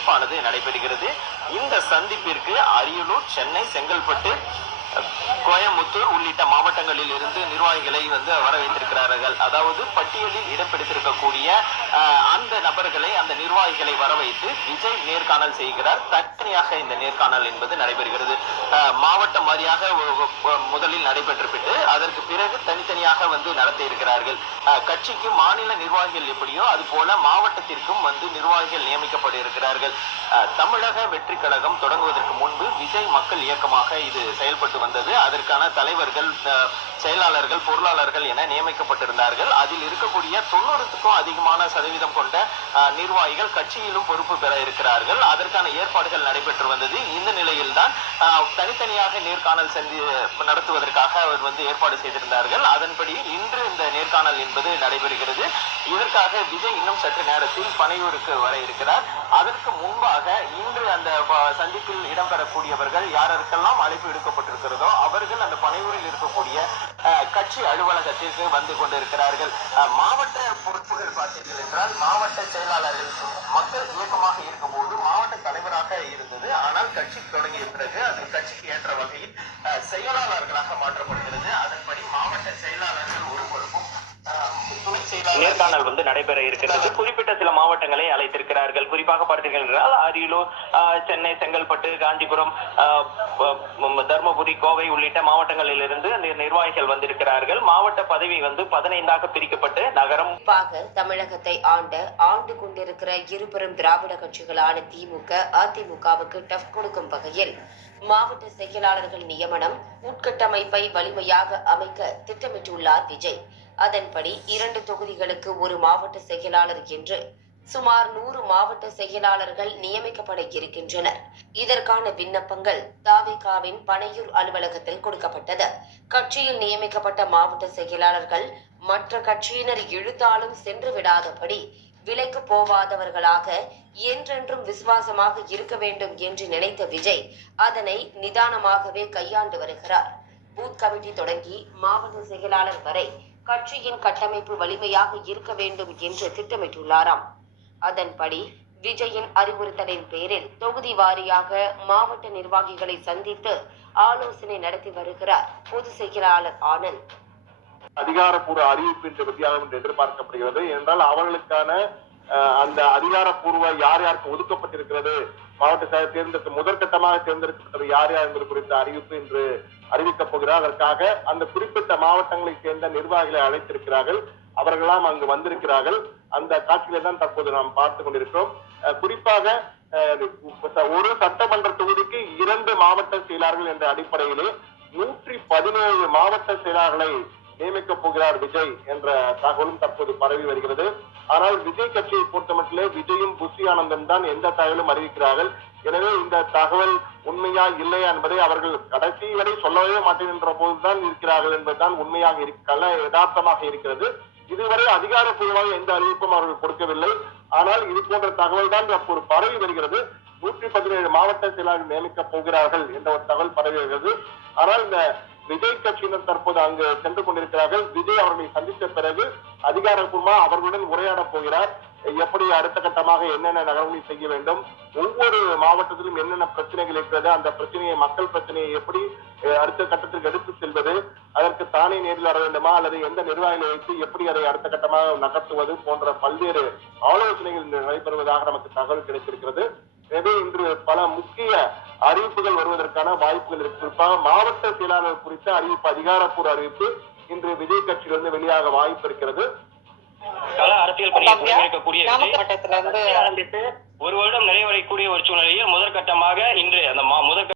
சந்திப்பானது நடைபெறுகிறது. இந்த சந்திப்பிற்கு அரியலூர், சென்னை, செங்கல்பட்டு, கோயம்புத்தூர் உள்ளிட்ட மாவட்டங்களில் இருந்து நிர்வாகிகளை வர வைத்திருக்கிறார்கள். அதாவது பட்டியலில் இடம் பிடித்திருக்கக்கூடிய அந்த நபர்களை, அந்த நிர்வாகிகளை வர வைத்து விஜய் நேர்காணல் செய்கிறார். தனித்தனியாக இந்த நேர்காணல் என்பது நடைபெறுகிறது. மாவட்டம் வாரியாக முதலில் நடைபெற்றுவிட்டு அதற்கு பிறகு தனித்தனியாக நடத்த இருக்கிறார்கள். கட்சிக்கு மாநில நிர்வாகிகள் எப்படியோ அது போல மாவட்டத்திற்கும் நிர்வாகிகள் நியமிக்கப்பட இருக்கிறார்கள். தமிழக வெற்றி கழகம் தொடங்குவதற்கு முன்பு விஜய் மக்கள் இயக்கமாக இது செயல்பட்டு வந்தது. அதற்கான தலைவர்கள், செயலாளர்கள், பொருளாளர்கள் என நியமிக்கப்பட்டிருந்தார்கள். அதில் இருக்கக்கூடிய 90க்கும் அதிகமான சதவீதம் கொண்ட நிர்வாகிகள் கட்சியிலும் பொறுப்பு பெற இருக்கிறார்கள். அதற்கான ஏற்பாடுகள் நடைபெற்று வந்தது. இந்த நிலையில் தான் தனித்தனியாக நேர்காணல் நடத்துவதற்காக அவர் ஏற்பாடு செய்திருந்தார்கள். அதன்படி இன்று இந்த நேர்காணல் என்பது நடைபெறுகிறது. இதற்காக விஜய் இன்னும் சற்று நேரத்தில் பனையூருக்கு வர இருக்கிறார். அதற்கு முன்பாக இன்று அந்த சந்திப்பில் இடம்பெறக்கூடியவர்கள் யாருக்கெல்லாம் அழைப்பு விடுக்கப்பட்டிருக்கிறதோ அவர்கள் அந்த பனையூரில் இருக்கக்கூடிய கட்சி அலுவலகத்திற்கு வந்து கொண்டிருக்கிறார்கள். மாவட்ட பொறுப்புகள் பார்த்தீர்கள் என்றால் மாவட்ட செயலாளர்கள் மக்கள் இயக்கமாக இருக்கும் போது மாவட்ட தலைவராக இருந்தது. ஆனால் கட்சி தொடங்கிய பிறகு அது கட்சிக்கு ஏற்ற வகையில் செயலாளர்களாக மாற்றப்படுகிறது. அதன்படி மாவட்ட செயலாளர்கள் ஒரு பொறுப்பும் துணை செயலாளர் நேர்காணல் நடைபெற இருக்கிறது. குறிப்பிட்ட சில மாவட்டங்களை அழைத்திருக்கிறார்கள். குறிப்பாக பார்த்தீர்கள் என்றால் அரியலூர், சென்னை, செங்கல்பட்டு, காஞ்சிபுரம், தர்மபுரி, கோவை உள்ளிட்ட மாவட்டங்களில் இருந்து நிர்வாகிகள் வந்திருக்கிறார்கள். மாவட்ட பதவி 15ஆக பிரிக்கப்பட்டு நகரம் தமிழகத்தை ஆண்டு கொண்டிருக்கிற இருபெரும் திராவிட கட்சிகளான திமுக, அதிமுகவுக்கு டஃப் கொடுக்கும் வகையில் மாவட்ட செயலாளர்கள் நியமனம், உட்கட்டமைப்பை வலிமையாக அமைக்க திட்டமிட்டுள்ளார் விஜய். அதன்படி 2 தொகுதிகளுக்கு ஒரு மாவட்ட செயலாளர் என்று சுமார் 100 மாவட்ட செயலாளர்கள் நியமிக்கப்பட இருக்கின்றனர். இதற்கான விண்ணப்பங்கள் தாவேகாவின் பனையூர் அலுவலகத்தில் கொடுக்கப்பட்டது. கட்சியில் நியமிக்கப்பட்ட மாவட்ட செயலாளர்கள் மற்ற கட்சியினர் இழுத்தாலும் சென்று விடாதபடி விலைக்கு போவாதவர்களாக என்றென்றும் விசுவாசமாக இருக்க வேண்டும் என்று நினைத்த விஜய் அதனை நிதானமாகவே கையாண்டு வருகிறார். பூத் கமிட்டி தொடங்கி மாவட்ட செயலாளர் வரை கட்சியின் கட்டமைப்பு வலிமையாக இருக்க வேண்டும் என்று திட்டமிட்டுள்ளாராம். அதன்படி விஜயின் அறிவுறுத்தலின் பேரில் தொகுதி வாரியாக மாவட்ட நிர்வாகிகளை சந்தித்து ஆலோசனை நடத்தி வருகிறார் பொதுச் செயலாளர் ஆனந்த். அதிகாரப்பூர்வ அறிவிப்பு என்ற வித்தியாசம் என்று எதிர்பார்க்கப்படுகிறது. என்றால் அவர்களுக்கான அந்த அதிகாரப்பூர்வ யார் யாருக்கு ஒதுக்கப்பட்டிருக்கிறது, மாவட்ட முதற்கட்டமாக தேர்ந்தெடுக்கப்பட்டது யார் யார் என்பது குறித்த அறிவிப்பு இன்று அறிவிக்கப் போகிறார். அதற்காக அந்த குறிப்பிட்ட மாவட்டங்களை சேர்ந்த நிர்வாகிகளை அழைத்திருக்கிறார்கள். அவர்களாம் அங்கு வந்திருக்கிறார்கள். அந்த காட்சிகளை தான் தற்போது நாம் பார்த்துக் கொண்டிருக்கிறோம். குறிப்பாக ஒரு சட்டமன்ற தொகுதிக்கு 2 மாவட்ட செயலாளர்கள் என்ற அடிப்படையிலே 117 மாவட்ட செயலாளர்களை நியமிக்கப் போகிறார் விஜய் என்ற தகவலும் தற்போது பரவி வருகிறது. ஆனால் விஜய் கட்சியை பொறுத்தமட்டிலே விஜயும் புஷி ஆனந்தன் தான் எந்த தகவலும் அறிவிக்கிறார்கள். எனவே இந்த தகவல் உண்மையா இல்லையா என்பதை அவர்கள் கடைசி வரை சொல்லவே மாட்டேன் என்ற போதுதான் இருக்கிறார்கள் என்பதுதான் உண்மையாக யதார்த்தமாக இருக்கிறது. இதுவரை அதிகாரப்பூர்வமாக எந்த அறிவிப்பும் அவர்கள் கொடுக்கவில்லை. ஆனால் இது போன்ற தகவல் தான் தற்போது பரவி வருகிறது. 117 மாவட்ட செயலாளர்கள் நியமிக்கப் போகிறார்கள் என்ற ஒரு தகவல் பரவி வருகிறது. ஆனால் இந்த விஜய் கட்சியினர் தற்போது அங்கு சென்று கொண்டிருக்கிறார்கள். விஜய் அவர்களை சந்தித்த பிறகு அதிகாரப்பூர்வமாக அவர்களுடன் உரையாட போகிறார். எப்படி அடுத்த கட்டமாக என்னென்ன நகர்வுகளை செய்ய வேண்டும், ஒவ்வொரு மாவட்டத்திலும் என்னென்ன பிரச்சனைகள் இருக்கிறது, அந்த பிரச்சனையை, மக்கள் பிரச்சனையை எப்படி அடுத்த கட்டத்திற்கு எடுத்து செல்வது, அதற்கு தானே நேரில் வர வேண்டுமா அல்லது எந்த நிர்வாகிகளை வைத்து எப்படி அதை அடுத்த கட்டமாக நகர்த்துவது போன்ற பல்வேறு ஆலோசனைகள் நடைபெறுவதாக நமக்கு தகவல் கிடைத்திருக்கிறது. எனவே இன்று பல முக்கிய அறிவிப்புகள் வருவதற்கான வாய்ப்புகள் இருக்கு. குறிப்பாக மாவட்ட செயலாளர் குறித்த அறிவிப்பு, அதிகாரப்பூர்வ அறிவிப்பு இன்று விஜய் கட்சியிலிருந்து வெளியாக வாய்ப்பு இருக்கிறது. கள அரசியல் பணியை புறக்கணிக்கக்கூடிய ஆரம்பித்து 1 வருடம் நிறைவடையக்கூடிய ஒரு சூழ்நிலையில் முதற்கட்டமாக இன்று அந்த